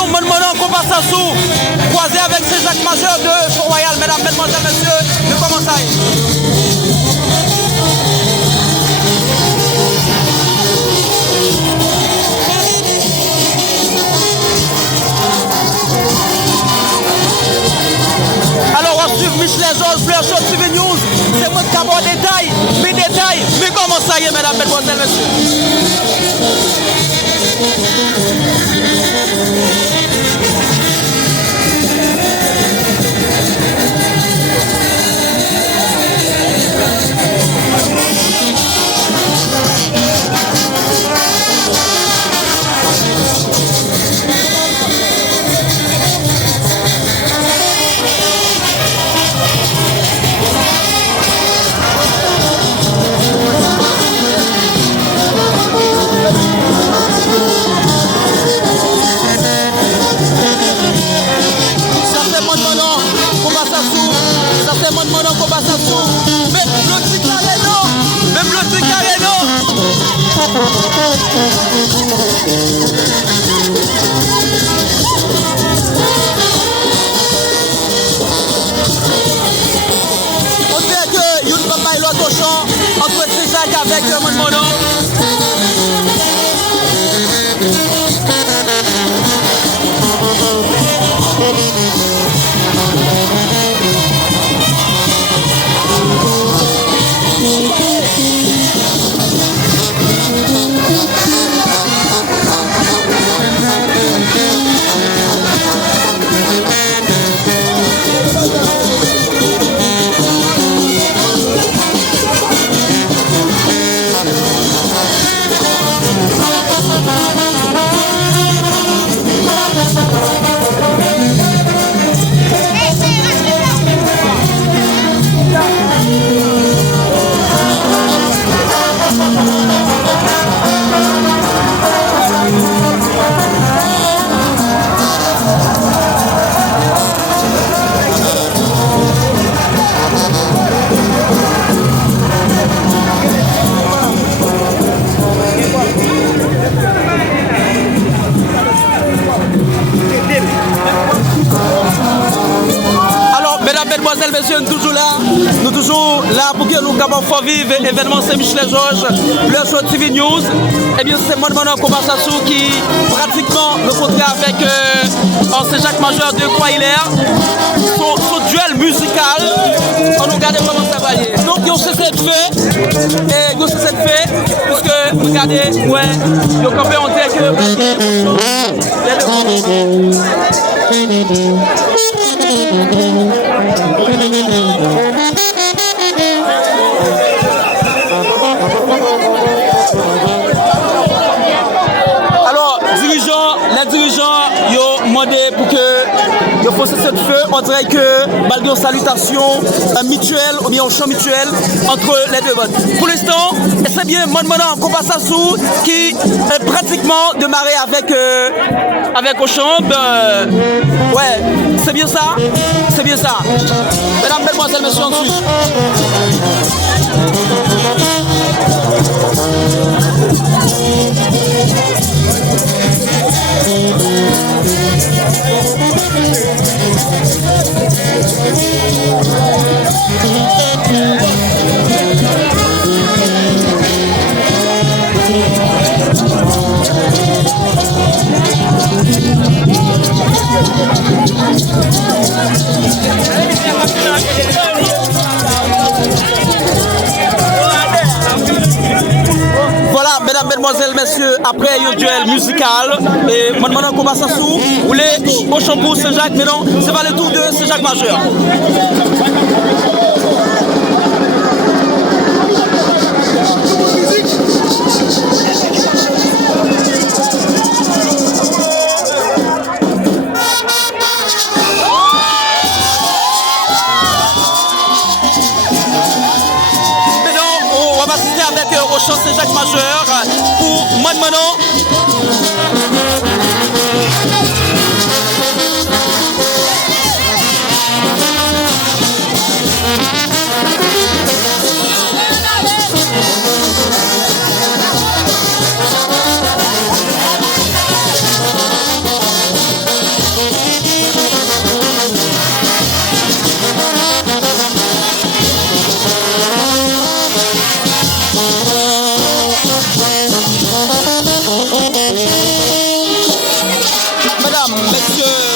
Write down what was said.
dirigeons Monon Kobasassou, croisé avec ces Jacques Majeur de Fort-Royal. Mesdames, mesdemoiselles, messieurs, nous commençons. Alors, on va suivre Michelet Georges, Fleur Show TV News. C'est moi qui aborde détails, mais comment ça y est, mesdames, mesdemoiselles, messieurs. On dirait que Youn Papa et l'autre chant entre Césac avec Mon Mono. Mesdemoiselles, messieurs, nous toujours là pour que nous puissions faire vivre l'événement Saint-Michel Georges, le show TV News. Eh bien, c'est Mon Monon Kobasassou qui pratiquement rencontré avec Saint-Jacques Majeur de Croix-Hilaire. Son duel musical, on nous regarde comment ça va aller. Donc, ils ont cessé de fait, et ils ont cessé de fait, puisque, regardez, ouais, ils ont campé, on dit que. Alors, les dirigeants, ils ont demandé pour que ils fassent cette feu. On dirait que malgré une salutation mutuelle ou bien un chant mutuel entre les deux votes. Pour l'instant, c'est bien Mon Monon Kobasassou qui est pratiquement démarré avec Auchan. Ouais, c'est bien ça. C'est bien ça. Mesdames, mesdemoiselles, messieurs, ensuite. Voilà, mesdames, mesdemoiselles, messieurs, après un duel musical, et Mon Monon Kobasassou, ou les Auchampour Saint-Jacques, mais non, c'est pas le tour de Saint-Jacques Majeur. Au chant Saint-Jacques Majeur pour Mon Monon. que